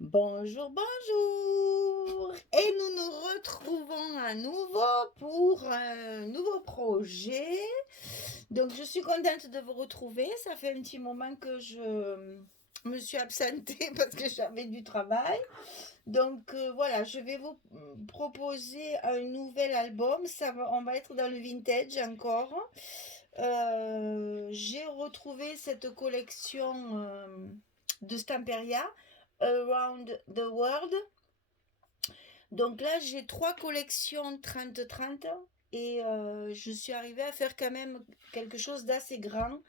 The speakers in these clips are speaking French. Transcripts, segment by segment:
Bonjour, bonjour! Et nous nous retrouvons à nouveau pour un nouveau projet. Donc, je suis contente de vous retrouver. Ça fait un petit moment que je me suis absentée parce que j'avais du travail. Donc, voilà, je vais vous proposer un nouvel album. On va être dans le vintage encore. J'ai retrouvé cette collection de Stamperia, Around the World. Donc là, j'ai trois collections 30-30 et je suis arrivée à faire quand même quelque chose d'assez grand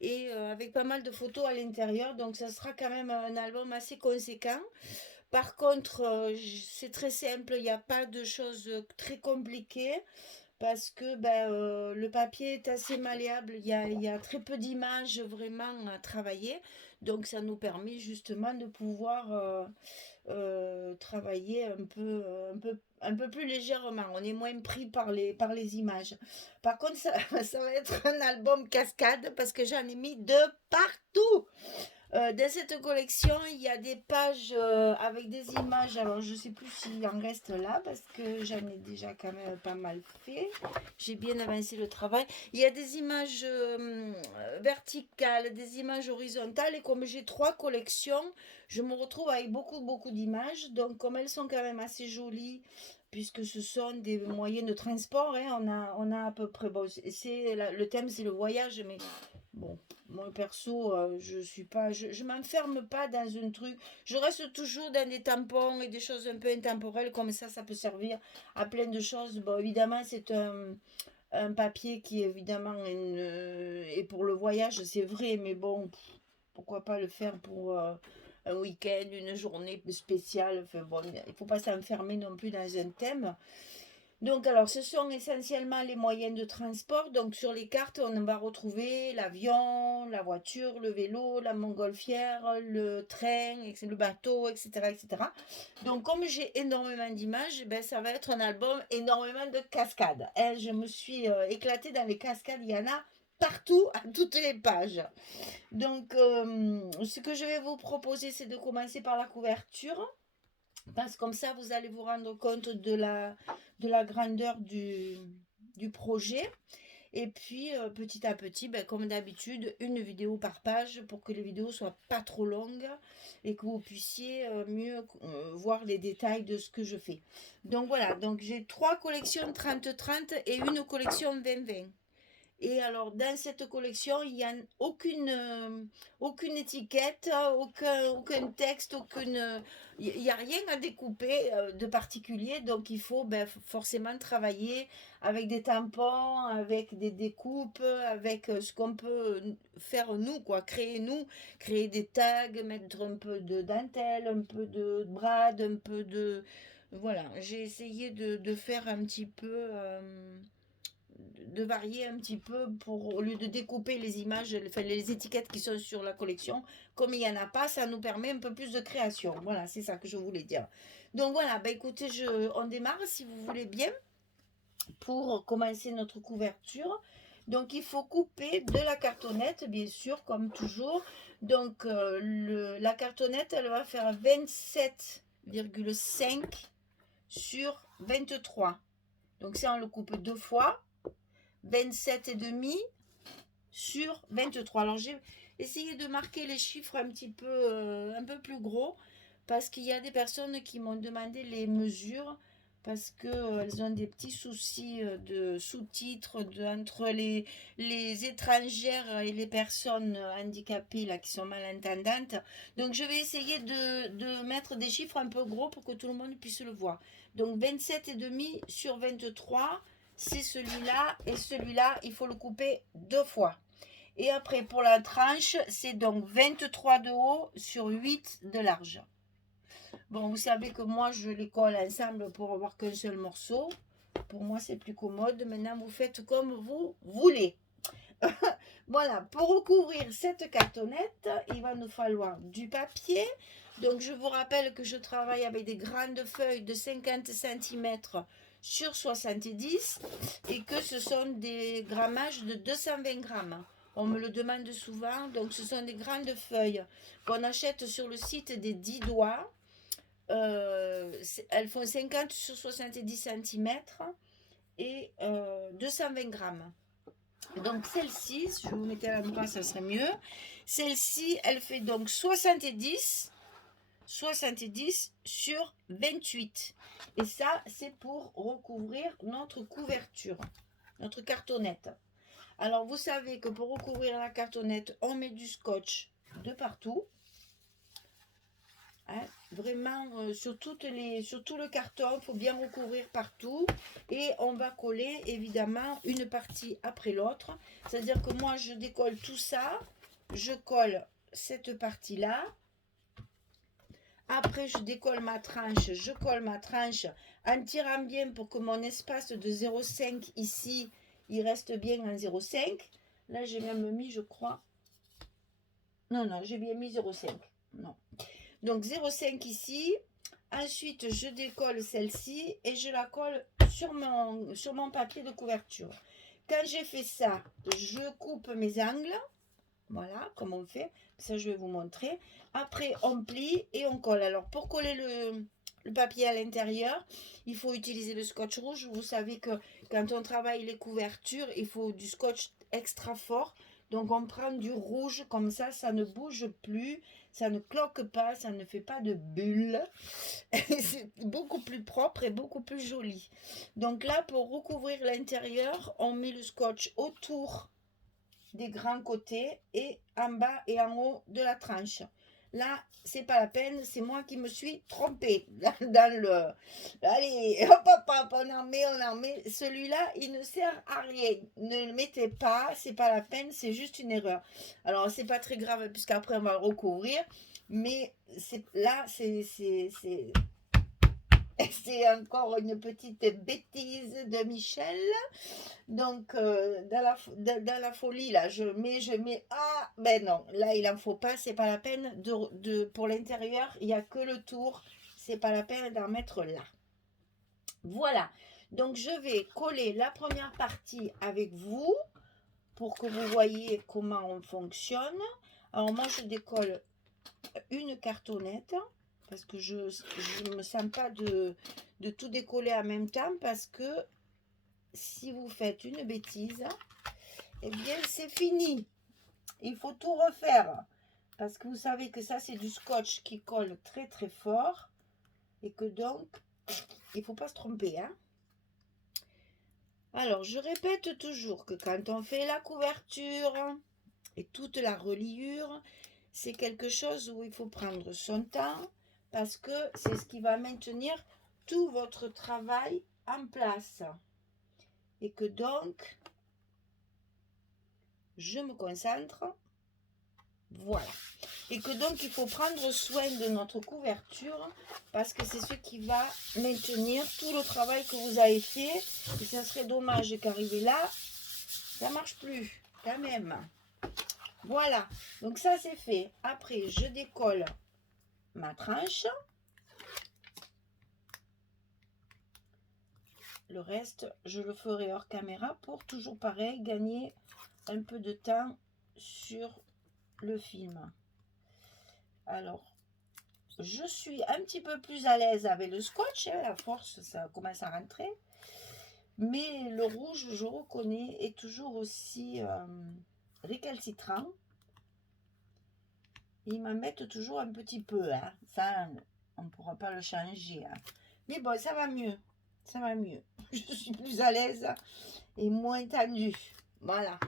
et avec pas mal de photos à l'intérieur. Donc ça sera quand même un album assez conséquent. Par contre, c'est très simple, il n'y a pas de choses très compliquées parce que le papier est assez malléable, il y a très peu d'images vraiment à travailler, donc ça nous permet justement de pouvoir travailler un peu plus légèrement. On est moins pris par les images. Par contre, ça, ça va être un album cascade parce que j'en ai mis de partout. Dans cette collection, il y a des pages avec des images. Alors, je ne sais plus s'il en reste là parce que j'en ai déjà quand même pas mal fait. J'ai bien avancé le travail. Il y a des images verticales, des images horizontales. Et comme j'ai trois collections, je me retrouve avec beaucoup d'images. Donc, comme elles sont quand même assez jolies, puisque ce sont des moyens de transport, hein, on a à peu près. Bon, le thème, c'est le voyage, mais bon, moi perso, je suis pas, je m'enferme pas dans un truc. Je reste toujours dans des tampons et des choses un peu intemporelles, comme ça peut servir à plein de choses. Bon, évidemment, c'est un papier qui, évidemment, est pour le voyage, c'est vrai, mais bon, pourquoi pas le faire pour un week-end, une journée spéciale. Enfin, bon, il faut pas s'enfermer non plus dans un thème. Donc, alors, ce sont essentiellement les moyens de transport. Donc, sur les cartes, on va retrouver l'avion, la voiture, le vélo, la montgolfière, le train, le bateau, etc., etc. Donc, comme j'ai énormément d'images, ben, ça va être un album énormément de cascades. Hein, je me suis éclatée dans les cascades. Il y en a partout, à toutes les pages. Donc, ce que je vais vous proposer, c'est de commencer par la couverture. Parce que comme ça, vous allez vous rendre compte de la grandeur du projet. Et puis, petit à petit, ben, comme d'habitude, une vidéo par page pour que les vidéos soient pas trop longues et que vous puissiez mieux voir les détails de ce que je fais. Donc voilà, donc j'ai trois collections 30-30 et une collection 20-20. Et alors, dans cette collection, il n'y a aucune étiquette, aucun texte, il n'y a rien à découper de particulier. Donc, il faut forcément travailler avec des tampons, avec des découpes, avec ce qu'on peut faire nous, quoi, créer des tags, mettre un peu de dentelle, un peu de brade, un peu de... Voilà, j'ai essayé de faire un petit peu... de varier un petit peu pour, au lieu de découper les images, enfin, les étiquettes qui sont sur la collection, comme il n'y en a pas, ça nous permet un peu plus de création. Voilà, c'est ça que je voulais dire. Donc voilà, bah écoutez, on démarre si vous voulez bien pour commencer notre couverture. Donc il faut couper de la cartonnette, bien sûr, comme toujours. Donc la cartonnette, elle va faire 27,5 sur 23. Donc ça, on le coupe deux fois. 27,5 sur 23. Alors j'ai essayé de marquer les chiffres un peu plus gros parce qu'il y a des personnes qui m'ont demandé les mesures parce qu'elles ont des petits soucis de sous-titres entre les étrangères et les personnes handicapées là, qui sont malentendantes. Donc je vais essayer de mettre des chiffres un peu gros pour que tout le monde puisse le voir. Donc 27,5 sur 23, c'est celui-là et celui-là, il faut le couper deux fois. Et après, pour la tranche, c'est donc 23 de haut sur 8 de large. Bon, vous savez que moi, je les colle ensemble pour avoir qu'un seul morceau. Pour moi, c'est plus commode. Maintenant, vous faites comme vous voulez. Voilà, pour recouvrir cette cartonnette, il va nous falloir du papier. Donc, je vous rappelle que je travaille avec des grandes feuilles de 50 cm sur 70 et que ce sont des grammages de 220 grammes. On me le demande souvent, donc ce sont des grandes feuilles qu'on achète sur le site des 10 doigts. elles font 50 sur 70 centimètres et 220 grammes. Donc celle-ci, si je vous mettais à l'endroit, ça serait mieux. Celle-ci, elle fait donc 70 sur 28. Et ça, c'est pour recouvrir notre couverture, notre cartonnette. Alors, vous savez que pour recouvrir la cartonnette, on met du scotch de partout. Hein, vraiment, sur tout le carton, il faut bien recouvrir partout. Et on va coller, évidemment, une partie après l'autre. C'est-à-dire que moi, je décolle tout ça. Je colle cette partie-là. Après, je décolle ma tranche, je colle ma tranche en tirant bien pour que mon espace de 0,5 ici, il reste bien en 0,5. Là, j'ai même mis, je crois. Non, j'ai bien mis 0,5. Non. Donc, 0,5 ici. Ensuite, je décolle celle-ci et je la colle sur mon papier de couverture. Quand j'ai fait ça, je coupe mes angles. Voilà, comme on fait. Ça, je vais vous montrer. Après, on plie et on colle. Alors, pour coller le papier à l'intérieur, il faut utiliser le scotch rouge. Vous savez que quand on travaille les couvertures, il faut du scotch extra fort. Donc, on prend du rouge. Comme ça ne bouge plus. Ça ne cloque pas. Ça ne fait pas de bulles. C'est beaucoup plus propre et beaucoup plus joli. Donc là, pour recouvrir l'intérieur, on met le scotch autour des grands côtés et en bas et en haut de la tranche. Là, c'est pas la peine, c'est moi qui me suis trompée dans le... Allez, hop, hop, hop, on en met. Celui-là, il ne sert à rien. Ne le mettez pas, c'est pas la peine, c'est juste une erreur. Alors, c'est pas très grave puisqu'après, on va le recouvrir. Mais là, c'est encore une petite bêtise de Michel. Donc, dans la folie, là, je mets, ah, ben non, là, il en faut pas, c'est pas la peine pour l'intérieur, il n'y a que le tour, c'est pas la peine d'en mettre là. Voilà, donc je vais coller la première partie avec vous, pour que vous voyez comment on fonctionne. Alors, moi, je décolle une cartonnette, parce que je ne me sens pas de tout décoller en même temps, parce que si vous faites une bêtise, eh bien c'est fini. Il faut tout refaire. Parce que vous savez que ça, c'est du scotch qui colle très très fort. Et que donc, il ne faut pas se tromper. Hein. Alors, je répète toujours que quand on fait la couverture et toute la reliure, c'est quelque chose où il faut prendre son temps. Parce que c'est ce qui va maintenir tout votre travail en place. Et que donc, je me concentre. Voilà. Et que donc, il faut prendre soin de notre couverture parce que c'est ce qui va maintenir tout le travail que vous avez fait. Et ça serait dommage qu'arriver là, ça ne marche plus quand même. Voilà. Donc, ça, c'est fait. Après, je décolle ma tranche. Le reste, je le ferai hors caméra pour toujours pareil, gagner un peu de temps sur le film. Alors, je suis un petit peu plus à l'aise avec le scotch, hein, à force ça commence à rentrer. Mais le rouge, je reconnais, est toujours aussi récalcitrant. Ils m'embêtent toujours un petit peu. Hein. Ça, on ne pourra pas le changer. Hein. Mais bon, ça va mieux. Ça va mieux. Je suis plus à l'aise et moins tendue. Voilà.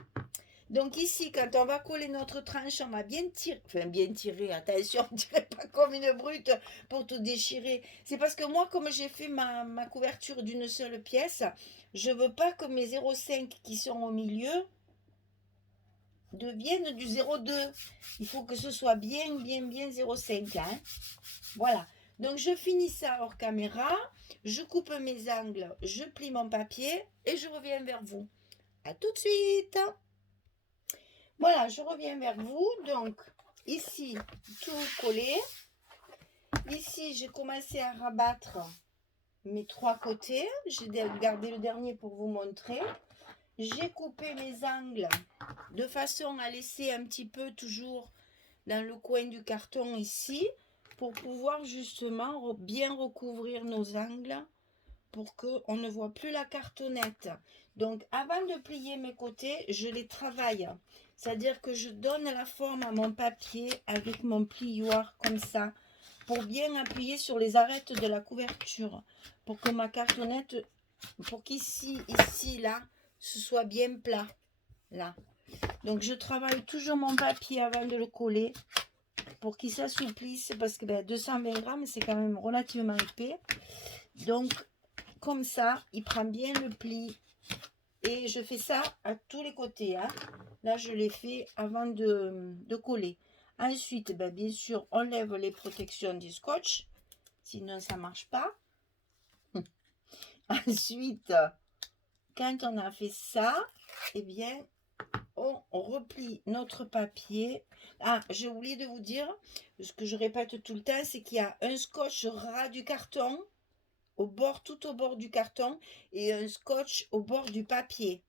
Donc ici, quand on va coller notre tranche, on va bien tirer, enfin bien tirer, attention, on ne tirait pas comme une brute pour tout déchirer. C'est parce que moi, comme j'ai fait ma couverture d'une seule pièce, je ne veux pas que mes 0,5 qui sont au milieu deviennent du 0,2. Il faut que ce soit bien 0,5. Hein. Voilà. Donc je finis ça hors caméra, je coupe mes angles, je plie mon papier et je reviens vers vous. À tout de suite. Voilà, je reviens vers vous. Donc, ici, tout collé. Ici, j'ai commencé à rabattre mes trois côtés. J'ai gardé le dernier pour vous montrer. J'ai coupé mes angles de façon à laisser un petit peu toujours dans le coin du carton ici. pour pouvoir justement bien recouvrir nos angles pour qu'on ne voit plus la cartonnette. Donc avant de plier mes côtés, je les travaille. C'est-à-dire que je donne la forme à mon papier avec mon plioir comme ça, pour bien appuyer sur les arêtes de la couverture, pour que ma cartonnette, pour qu'ici, ici, là, ce soit bien plat, là. Donc je travaille toujours mon papier avant de le coller, pour qu'il s'assouplisse, parce que 220 grammes, c'est quand même relativement épais. Donc, comme ça, il prend bien le pli. Et je fais ça à tous les côtés. Hein. Là, je l'ai fait avant de coller. Ensuite, bien sûr, on lève les protections du scotch. Sinon, ça ne marche pas. Ensuite, quand on a fait ça, eh bien, on replie notre papier. Ah, j'ai oublié de vous dire, ce que je répète tout le temps, c'est qu'il y a un scotch ras du carton, tout au bord du carton, et un scotch au bord du papier.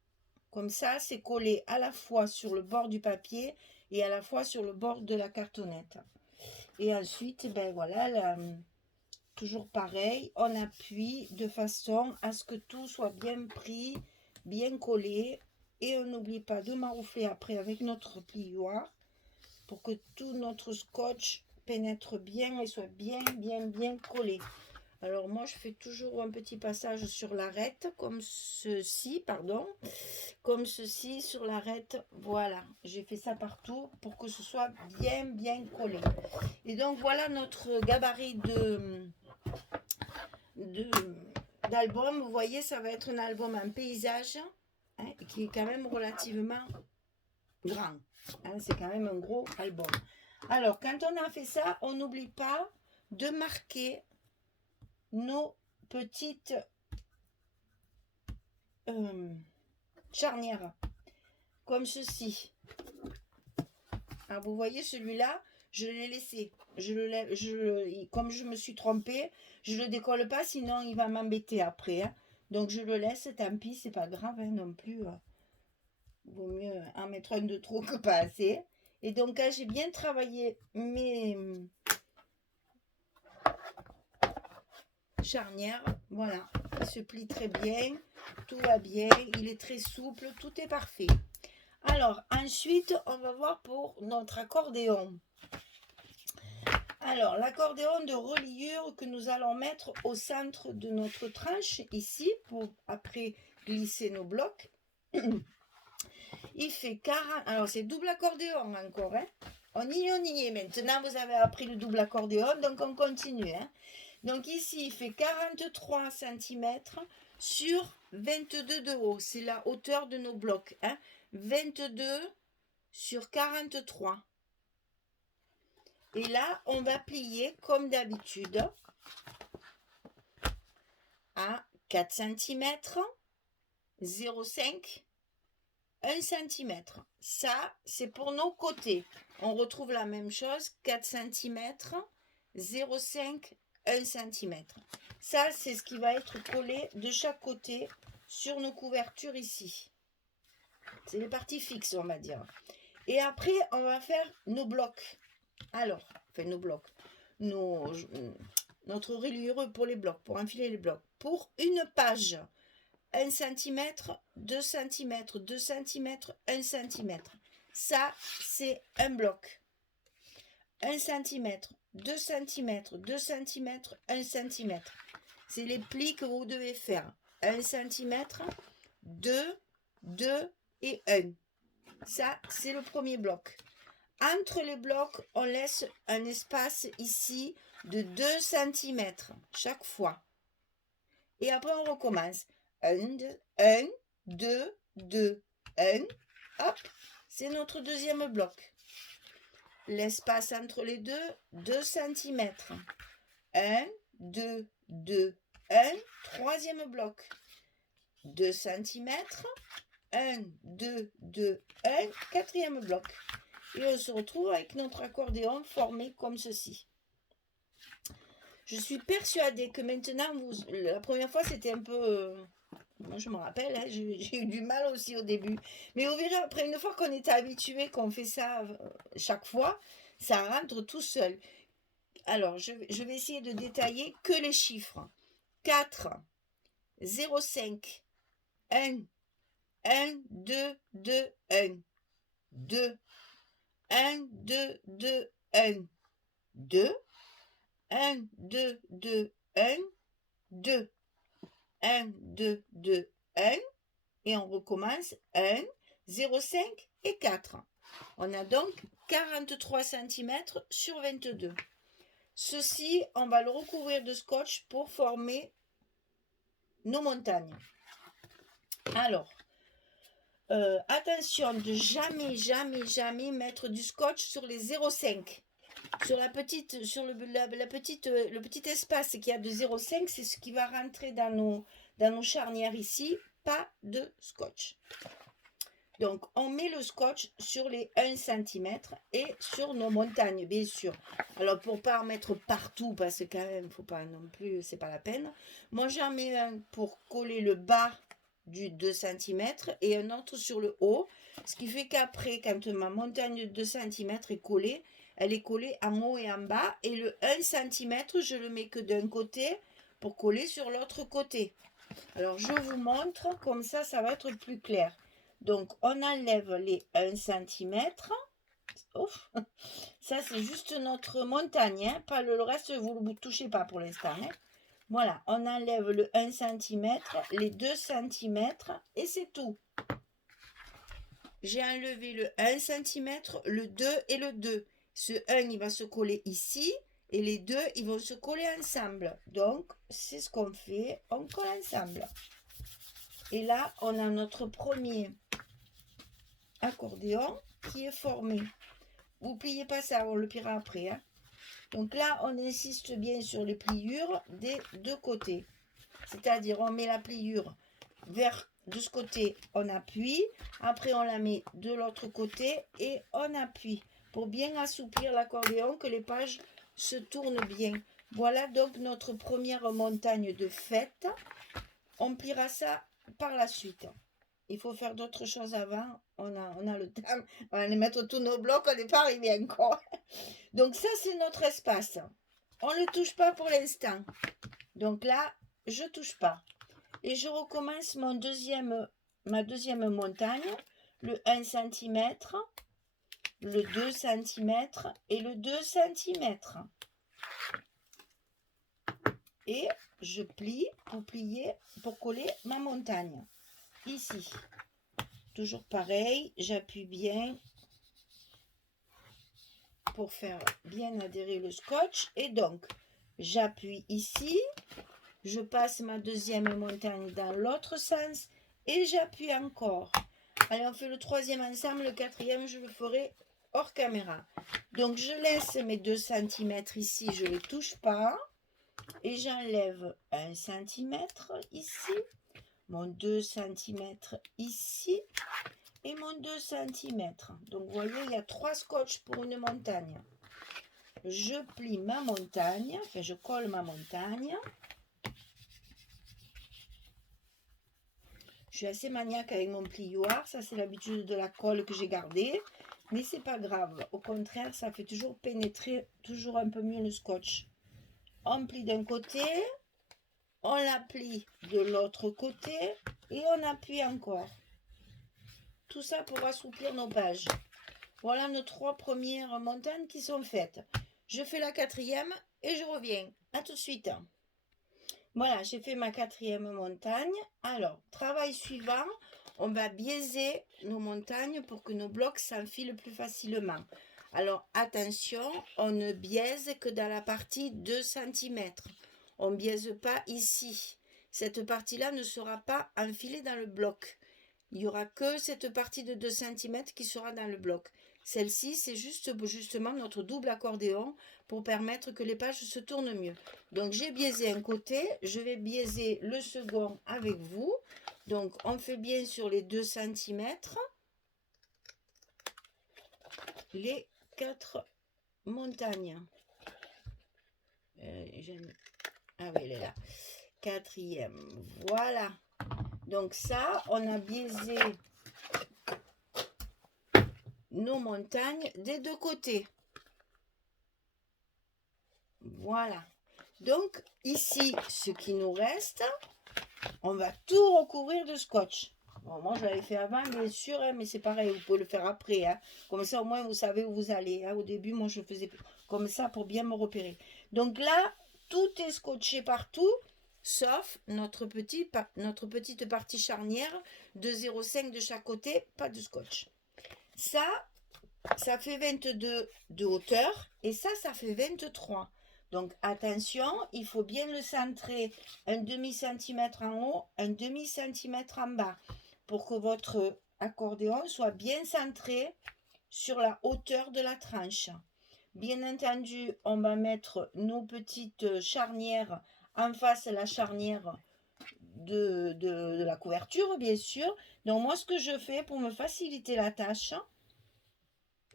Comme ça, c'est collé à la fois sur le bord du papier et à la fois sur le bord de la cartonnette. Et ensuite, voilà, toujours pareil, on appuie de façon à ce que tout soit bien pris, bien collé. Et on n'oublie pas de maroufler après avec notre plioir pour que tout notre scotch pénètre bien et soit bien collé. Alors moi je fais toujours un petit passage sur l'arête comme ceci, comme ceci sur l'arête. Voilà, j'ai fait ça partout pour que ce soit bien collé. Et donc voilà notre gabarit d'album. Vous voyez, ça va être un album en paysage, hein, qui est quand même relativement grand. Hein, c'est quand même un gros album. Alors, quand on a fait ça, on n'oublie pas de marquer nos petites charnières, comme ceci. Alors, vous voyez, celui-là, je l'ai laissé. Comme je me suis trompée, je ne le décolle pas, sinon il va m'embêter après. Hein. Donc, je le laisse, tant pis, c'est pas grave hein, non plus. Vaut mieux en mettre un de trop que pas assez. Et donc, quand j'ai bien travaillé mes charnières, voilà, il se plie très bien, tout va bien, il est très souple, tout est parfait. Alors, ensuite, on va voir pour notre accordéon. Alors, l'accordéon de reliure que nous allons mettre au centre de notre tranche, ici, pour après glisser nos blocs. Il fait 40... Alors, c'est double accordéon encore. Hein. On y est. Maintenant, vous avez appris le double accordéon, donc on continue. Hein. Donc, ici, il fait 43 cm sur 22 de haut. C'est la hauteur de nos blocs. Hein. 22 sur 43. Et là, on va plier comme d'habitude à 4 cm, 0,5 1 cm. Ça, c'est pour nos côtés. On retrouve la même chose, 4 cm, 0,5, 1 cm. Ça, c'est ce qui va être collé de chaque côté sur nos couvertures ici. C'est les parties fixes, on va dire. Et après, on va faire nos blocs. Alors, nos blocs. Notre reliure pour les blocs, pour enfiler les blocs. Pour une page. 1 cm, 2 cm, 2 cm, 1 cm. Ça, c'est un bloc. 1 cm, 2 cm, 2 cm, 1 cm. C'est les plis que vous devez faire. 1 cm, 2, 2 et 1. Ça, c'est le premier bloc. Entre les blocs, on laisse un espace ici de 2 cm chaque fois. Et après, on recommence. 1, 2, 2, 1. Hop, c'est notre deuxième bloc. L'espace entre les deux, 2 cm. 1, 2, 2, 1. Troisième bloc. 2 cm. 1, 2, 2, 1. Quatrième bloc. Et on se retrouve avec notre accordéon formé comme ceci. Je suis persuadée que maintenant, la première fois, c'était un peu... moi, je me rappelle, hein, j'ai eu du mal aussi au début. Mais vous verrez, après, une fois qu'on est habitué, qu'on fait ça chaque fois, ça rentre tout seul. alors, je vais essayer de détailler que les chiffres. 4, 0,5, 1, 1, 2, 2, 1, 2, 1, 2, 2, 1, 2, 1, 2, 2, 1, 2, 1, 2, 2, 1, et on recommence 1, 0,5 et 4. On a donc 43 cm sur 22. Ceci, on va le recouvrir de scotch pour former nos montagnes. Alors, attention de jamais mettre du scotch sur les 0,5. Sur la petite, sur le petit espace qu'il y a de 0,5, c'est ce qui va rentrer dans nos charnières ici. Pas de scotch. Donc, on met le scotch sur les 1 cm et sur nos montagnes, bien sûr. Alors, pour ne pas en mettre partout, parce que quand même, il ne faut pas non plus, c'est pas la peine. Moi, j'en mets un pour coller le bas du 2 cm et un autre sur le haut. Ce qui fait qu'après, quand ma montagne de 2 cm est collée, elle est collée en haut et en bas. Et le 1 cm, je le mets que d'un côté pour coller sur l'autre côté. Alors, je vous montre, comme ça va être plus clair. Donc, on enlève les 1 cm. Ouf. Ça, c'est juste notre montagne. Hein. Pas le reste, vous ne touchez pas pour l'instant. Hein. Voilà, on enlève le 1 cm, les 2 cm et c'est tout. J'ai enlevé le 1 cm, le 2 et le 2. Ce 1, il va se coller ici et les 2, ils vont se coller ensemble. Donc, c'est ce qu'on fait, on colle ensemble. Et là, on a notre premier accordéon qui est formé. Vous ne pliez pas ça, on le pliera après. Hein. Donc là, on insiste bien sur les pliures des deux côtés. C'est-à-dire, on met la pliure vers de ce côté, on appuie. Après, on la met de l'autre côté et on appuie pour bien assouplir l'accordéon, que les pages se tournent bien. Voilà donc notre première montagne de fête. On pliera ça par la suite. Il faut faire d'autres choses avant. On a le temps. On va aller mettre tous nos blocs. On n'est pas arrivé encore. Donc ça, c'est notre espace. On ne le touche pas pour l'instant. Donc là, je ne touche pas. Et je recommence ma deuxième montagne. Le 1 cm, le 2 cm et le 2 cm. Et je plie pour coller ma montagne. Ici. Toujours pareil, j'appuie bien pour faire bien adhérer le scotch. Et donc, j'appuie ici, je passe ma deuxième montagne dans l'autre sens et j'appuie encore. Allez, on fait le troisième ensemble, le quatrième, je le ferai hors caméra. Donc, je laisse mes 2 cm ici, je ne les touche pas. Et j'enlève 1 cm ici, mon 2 cm ici et mon 2 cm. Donc, vous voyez, il y a 3 scotch pour une montagne. Je plie ma montagne, enfin, je colle ma montagne. Je suis assez maniaque avec mon plioir. Ça, c'est l'habitude de la colle que j'ai gardée. Mais c'est pas grave. Au contraire, ça fait toujours pénétrer toujours un peu mieux le scotch. On plie d'un côté, on la plie de l'autre côté et on appuie encore. Tout ça pour assouplir nos pages. Voilà nos 3 premières montagnes qui sont faites. Je fais la quatrième et je reviens. À tout de suite. Voilà, j'ai fait ma 4e montagne. Alors, travail suivant, on va biaiser nos montagnes pour que nos blocs s'enfilent plus facilement. Alors, attention, on ne biaise que dans la partie 2 cm. On ne biaise pas ici. Cette partie-là ne sera pas enfilée dans le bloc. Il n'y aura que cette partie de 2 cm qui sera dans le bloc. Celle-ci, c'est justement notre double accordéon pour permettre que les pages se tournent mieux. Donc, j'ai biaisé un côté, je vais biaiser le second avec vous. Donc, on fait bien sur les 2 cm les 4 montagnes. Ah oui, elle est là. 4e, voilà. Donc ça, on a biaisé nos montagnes des deux côtés. Voilà. Donc, ici, ce qui nous reste, on va tout recouvrir de scotch. Bon, moi, je l'avais fait avant, bien sûr, hein, mais c'est pareil, vous pouvez le faire après. Hein. Comme ça, au moins, vous savez où vous allez. Hein. Au début, moi, je faisais comme ça pour bien me repérer. Donc là, tout est scotché partout, sauf notre petite partie charnière de 0,5 de chaque côté, pas de scotch. Ça fait 22 de hauteur et ça fait 23. Donc attention, il faut bien le centrer un demi-centimètre en haut, un demi-centimètre en bas pour que votre accordéon soit bien centré sur la hauteur de la tranche. Bien entendu, on va mettre nos petites charnières en face de la charnière de la couverture, bien sûr. Donc moi, ce que je fais pour me faciliter la tâche,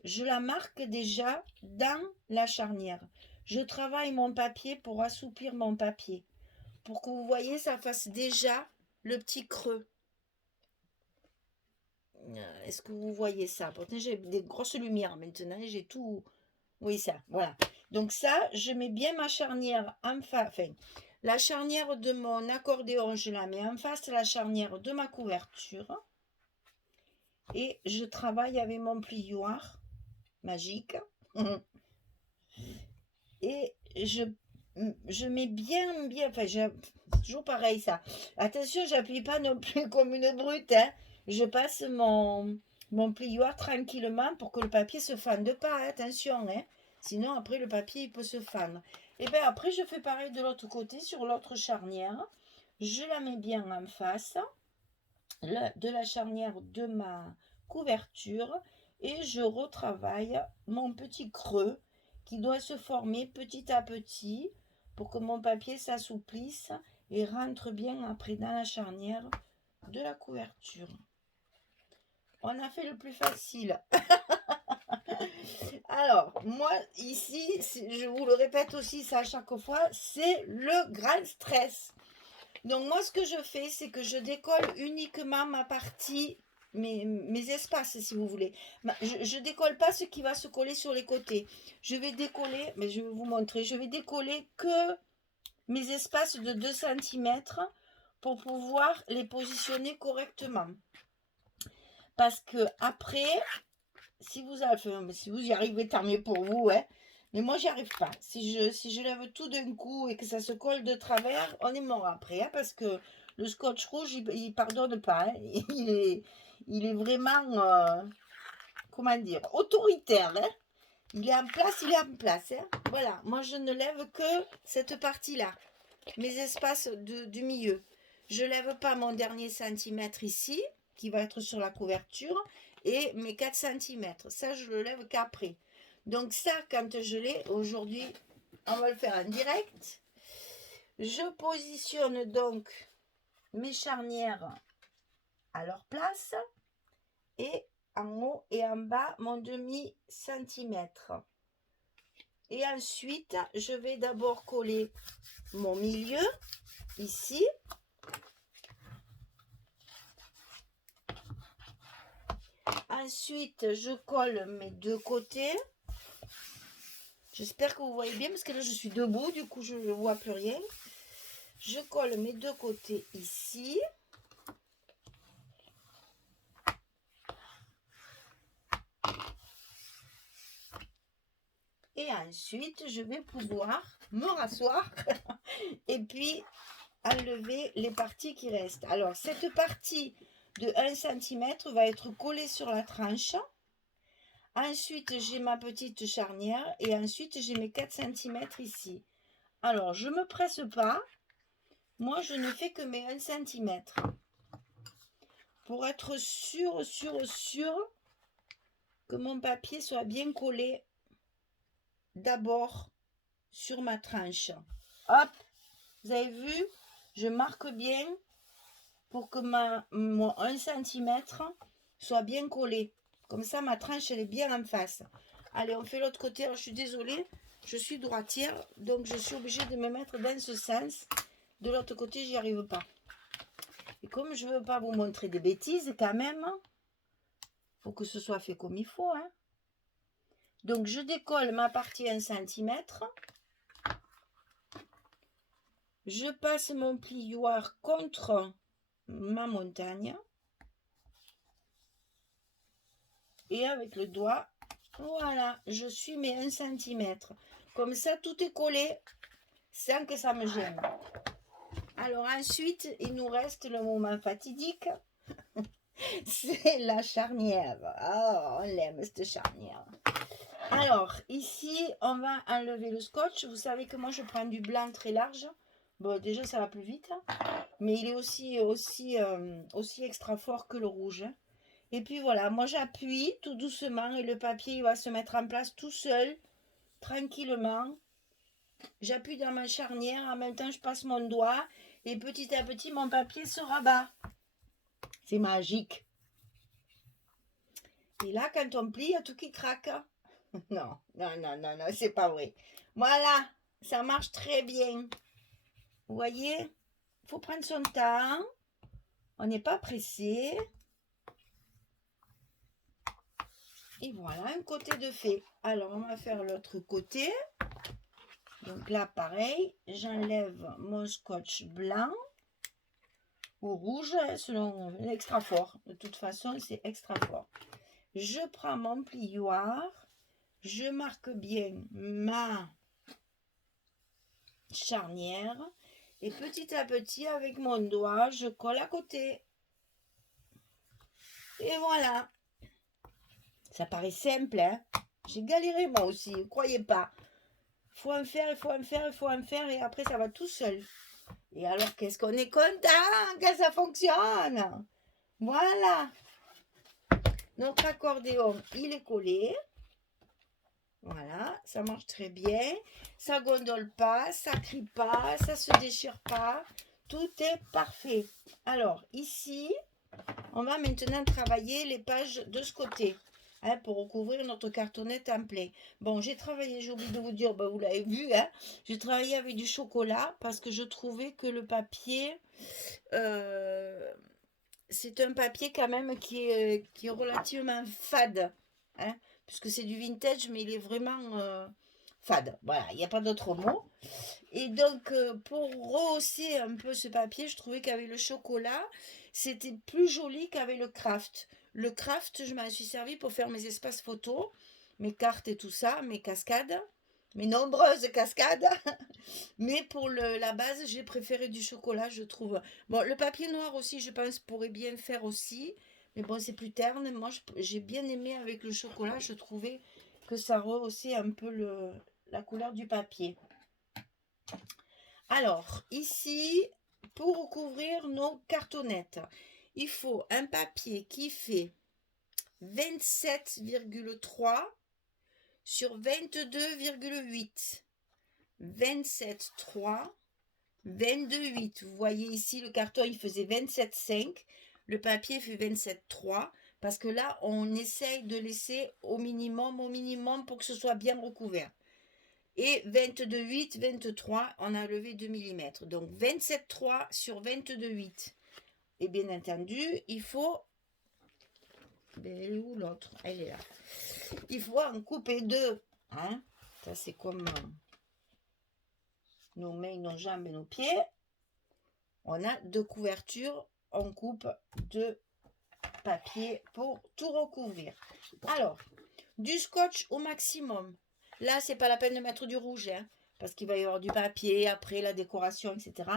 je la marque déjà dans la charnière. Je travaille mon papier pour assouplir mon papier. Pour que vous voyez, ça fasse déjà le petit creux. Est-ce que vous voyez ça? Pourtant, j'ai des grosses lumières maintenant. J'ai tout. Oui, ça, voilà. Donc ça, je mets bien ma charnière en face. Enfin, la charnière de mon accordéon, je la mets en face de la charnière de ma couverture. Et je travaille avec mon plioir magique. Et je mets bien, enfin, c'est toujours pareil ça. Attention, j'appuie pas non plus comme une brute, hein. Je passe mon plioir tranquillement pour que le papier se fende pas, hein. Attention, hein. Sinon, après, le papier, il peut se fendre. Et bien, après, je fais pareil de l'autre côté, sur l'autre charnière. Je la mets bien en face de la charnière de ma couverture et je retravaille mon petit creux qui doit se former petit à petit pour que mon papier s'assouplisse et rentre bien après dans la charnière de la couverture. On a fait le plus facile. Alors, moi, ici, je vous le répète aussi ça à chaque fois, c'est le grand stress. Donc, moi, ce que je fais, c'est que je décolle uniquement ma partie, mes espaces, si vous voulez. Je ne décolle pas ce qui va se coller sur les côtés. Je vais décoller, mais je vais vous montrer, je vais décoller que mes espaces de 2 cm pour pouvoir les positionner correctement. Parce que après, si vous y arrivez, tant mieux pour vous, hein. Mais moi, j'y arrive pas. Si je lève tout d'un coup et que ça se colle de travers, on est mort après, hein, parce que le scotch rouge, il pardonne pas. Hein. Il est vraiment, comment dire, autoritaire. Hein. Il est en place. Hein. Voilà, moi, je ne lève que cette partie-là, mes espaces du milieu. Je lève pas mon dernier centimètre ici, qui va être sur la couverture, et mes 4 cm. Ça, je le lève qu'après. Donc ça, quand je l'ai, aujourd'hui, on va le faire en direct. Je positionne donc mes charnières à leur place et en haut et en bas mon demi-centimètre. Et ensuite, je vais d'abord coller mon milieu ici. Ensuite, je colle mes deux côtés. J'espère que vous voyez bien parce que là, je suis debout. Du coup, je ne vois plus rien. Je colle mes deux côtés ici. Et ensuite, je vais pouvoir me rasseoir et puis enlever les parties qui restent. Alors, cette partie de 1 cm va être collée sur la tranche. Ensuite, j'ai ma petite charnière et ensuite, j'ai mes 4 cm ici. Alors, je ne me presse pas. Moi, je ne fais que mes 1 cm. Pour être sûr que mon papier soit bien collé d'abord sur ma tranche. Hop, vous avez vu, je marque bien pour que mon 1 cm soit bien collé. Comme ça, ma tranche, elle est bien en face. Allez, on fait l'autre côté. Alors, je suis désolée, je suis droitière, donc je suis obligée de me mettre dans ce sens. De l'autre côté, j'y arrive pas. Et comme je ne veux pas vous montrer des bêtises quand même, il faut que ce soit fait comme il faut. Hein. Donc, je décolle ma partie 1 cm. Je passe mon plioir contre ma montagne. Et avec le doigt, voilà, je suis mes 1 cm. Comme ça, tout est collé sans que ça me gêne. Alors ensuite, il nous reste le moment fatidique. C'est la charnière. Oh, on l'aime cette charnière. Alors, ici, on va enlever le scotch. Vous savez que moi, je prends du blanc très large. Bon, déjà, ça va plus vite. Mais il est aussi extra fort que le rouge. Et puis voilà, moi j'appuie tout doucement et le papier il va se mettre en place tout seul, tranquillement. J'appuie dans ma charnière, en même temps je passe mon doigt et petit à petit mon papier se rabat. C'est magique. Et là quand on plie, il y a tout qui craque. Non, non, non, non, non, c'est pas vrai. Voilà, ça marche très bien. Vous voyez, il faut prendre son temps. On n'est pas pressé. Et voilà, un côté de fait. Alors, on va faire l'autre côté. Donc là, pareil, j'enlève mon scotch blanc ou rouge, selon l'extra fort. De toute façon, c'est extra fort. Je prends mon plioir, je marque bien ma charnière et petit à petit, avec mon doigt, je colle à côté. Et voilà. Ça paraît simple, hein? J'ai galéré moi aussi, ne croyez pas. Il faut en faire, il faut en faire, il faut en faire et après ça va tout seul. Et alors, qu'est-ce qu'on est content que ça fonctionne. Voilà. Notre accordéon, il est collé. Voilà, ça marche très bien. Ça gondole pas, ça crie pas, ça se déchire pas. Tout est parfait. Alors, ici, on va maintenant travailler les pages de ce côté. Hein, pour recouvrir notre cartonnette en plein. Bon, j'ai travaillé, j'ai oublié de vous dire, ben, vous l'avez vu, hein, j'ai travaillé avec du chocolat parce que je trouvais que le papier, c'est un papier quand même qui est relativement fade, hein, puisque c'est du vintage, mais il est vraiment fade. Voilà, il n'y a pas d'autre mot. Et donc, pour rehausser un peu ce papier, je trouvais qu'avec le chocolat, c'était plus joli qu'avec le craft. Le craft, je m'en suis servi pour faire mes espaces photos, mes cartes et tout ça, mes cascades, mes nombreuses cascades. Mais pour la base, j'ai préféré du chocolat, je trouve. Bon, le papier noir aussi, je pense, pourrait bien faire aussi. Mais bon, c'est plus terne. Moi, j'ai bien aimé avec le chocolat. Je trouvais que ça rehaussait un peu la couleur du papier. Alors, ici, pour recouvrir nos cartonnettes, il faut un papier qui fait 27,3 sur 22,8. 27,3, 22,8. Vous voyez ici, le carton, il faisait 27,5. Le papier fait 27,3. Parce que là, on essaye de laisser au minimum pour que ce soit bien recouvert. Et 22,8, 23, on a levé 2 mm. Donc 27,3 sur 22,8. Et bien entendu, il faut... Elle est où l'autre? Elle est là. Il faut en couper deux. Hein? Ça, c'est comme nos mains, nos jambes et nos pieds. On a deux couvertures. On coupe deux papiers pour tout recouvrir. Alors, du scotch au maximum. Là, c'est pas la peine de mettre du rouge, hein, parce qu'il va y avoir du papier, après la décoration, etc.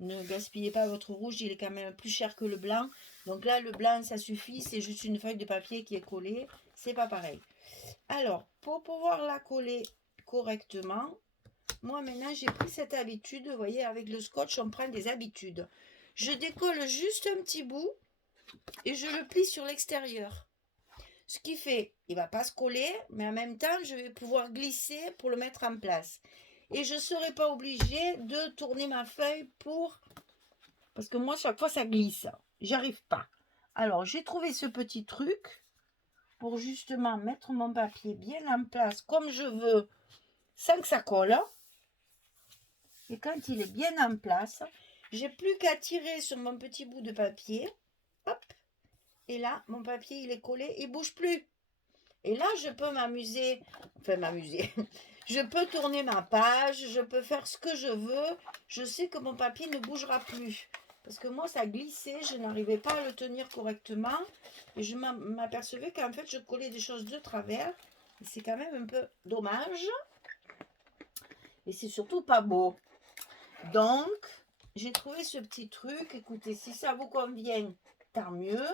Ne gaspillez pas votre rouge, il est quand même plus cher que le blanc. Donc là, le blanc, ça suffit, c'est juste une feuille de papier qui est collée. C'est pas pareil. Alors, pour pouvoir la coller correctement, moi maintenant, j'ai pris cette habitude. Vous voyez, avec le scotch, on prend des habitudes. Je décolle juste un petit bout et je le plie sur l'extérieur. Ce qui fait, il ne va pas se coller, mais en même temps, je vais pouvoir glisser pour le mettre en place. Et je ne serai pas obligée de tourner ma feuille pour... Parce que moi, chaque fois, ça glisse. J'arrive pas. Alors, j'ai trouvé ce petit truc pour justement mettre mon papier bien en place comme je veux, sans que ça colle. Et quand il est bien en place, j'ai plus qu'à tirer sur mon petit bout de papier. Hop. Et là, mon papier, il est collé, il ne bouge plus. Et là, je peux m'amuser, Je peux tourner ma page, je peux faire ce que je veux. Je sais que mon papier ne bougera plus. Parce que moi, ça glissait, je n'arrivais pas à le tenir correctement. Et je m'apercevais qu'en fait, je collais des choses de travers. Et c'est quand même un peu dommage. Et c'est surtout pas beau. Donc, j'ai trouvé ce petit truc. Écoutez, si ça vous convient, tant mieux.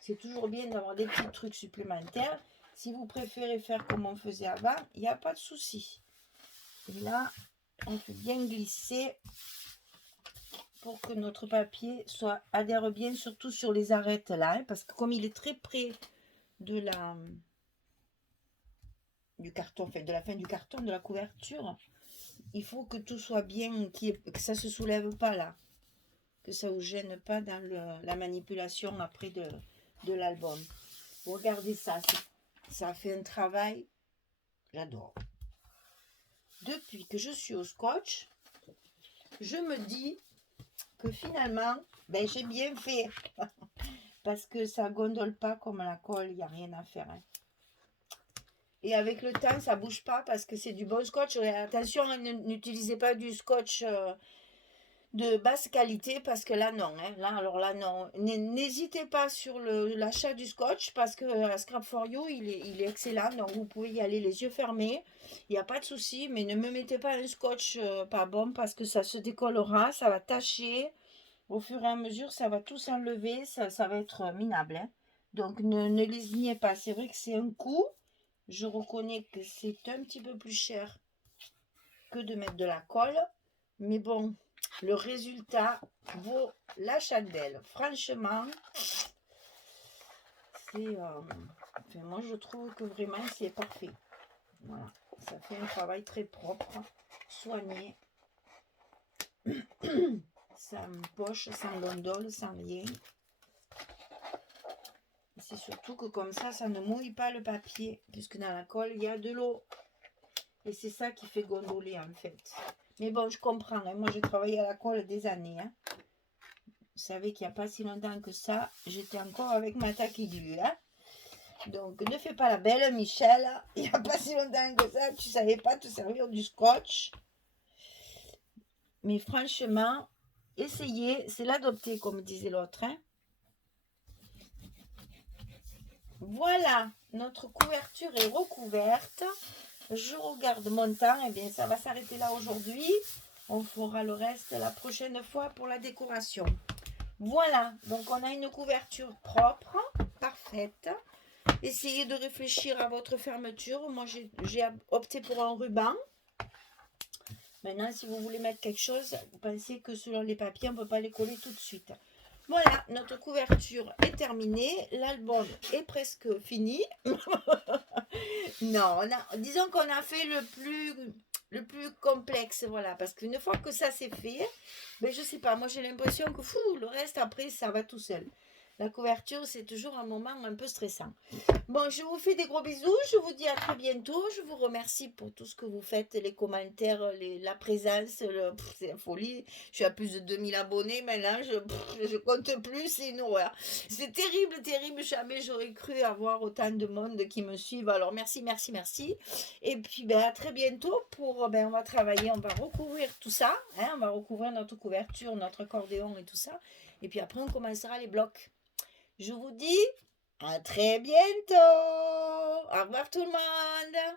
C'est toujours bien d'avoir des petits trucs supplémentaires. Si vous préférez faire comme on faisait avant, il n'y a pas de souci. Et là, on fait bien glisser pour que notre papier adhère bien, surtout sur les arêtes là, hein, parce que comme il est très près de du carton, enfin de la fin du carton, de la couverture, il faut que tout soit bien, que ça se soulève pas là, que ça vous gêne pas dans la manipulation après de l'album. Regardez ça, ça fait un travail, j'adore. Depuis que je suis au scotch, je me dis que finalement, ben, j'ai bien fait. Parce que ça gondole pas comme la colle, il n'y a rien à faire. Hein. Et avec le temps, ça bouge pas parce que c'est du bon scotch. Et attention, n'utilisez pas du scotch de basse qualité parce que là, non. Hein. Là, alors là, non. N'hésitez pas sur l'achat du scotch parce que Scrap for You, il est excellent. Donc, vous pouvez y aller les yeux fermés. Il n'y a pas de souci. Mais ne me mettez pas un scotch pas bon parce que ça se décollera, ça va tacher. Au fur et à mesure, ça va tout s'enlever, ça va être minable. Hein. Donc, ne lésignez pas. C'est vrai que c'est un coût. Je reconnais que c'est un petit peu plus cher que de mettre de la colle. Mais bon, le résultat vaut la chandelle. Franchement, c'est... enfin, moi, je trouve que vraiment, c'est parfait. Voilà. Ça fait un travail très propre, soigné. Sans poche, sans gondole, sans rien. C'est surtout que comme ça ne mouille pas le papier, puisque dans la colle, il y a de l'eau. Et c'est ça qui fait gondoler, en fait. Mais bon, je comprends. Hein. Moi, j'ai travaillé à la colle des années. Hein. Vous savez qu'il n'y a pas si longtemps que ça, j'étais encore avec ma taquille. Hein. Donc, ne fais pas la belle, Michel. Il n'y a pas si longtemps que ça, tu ne savais pas te servir du scotch. Mais franchement, essayez. C'est l'adopter, comme disait l'autre. Hein. Voilà, notre couverture est recouverte. Je regarde mon temps, et bien ça va s'arrêter là aujourd'hui. On fera le reste la prochaine fois pour la décoration. Voilà, donc on a une couverture propre, parfaite. Essayez de réfléchir à votre fermeture. Moi, j'ai opté pour un ruban. Maintenant, si vous voulez mettre quelque chose, vous pensez que selon les papiers, on ne peut pas les coller tout de suite. Voilà, notre couverture est terminée. L'album est presque fini. Non, disons qu'on a fait le plus complexe, voilà. Parce qu'une fois que ça c'est fait, ben, je sais pas, moi j'ai l'impression que le reste après, ça va tout seul. La couverture, c'est toujours un moment un peu stressant. Bon, je vous fais des gros bisous. Je vous dis à très bientôt. Je vous remercie pour tout ce que vous faites, les commentaires, la présence. C'est la folie. Je suis à plus de 2000 abonnés maintenant. Je compte plus. C'est une horreur. C'est terrible, terrible. Jamais j'aurais cru avoir autant de monde qui me suivent. Alors, merci, merci, merci. Et puis, ben, à très bientôt pour... Ben, on va travailler. On va recouvrir tout ça. Hein, on va recouvrir notre couverture, notre accordéon et tout ça. Et puis après, on commencera les blocs. Je vous dis à très bientôt. Au revoir tout le monde.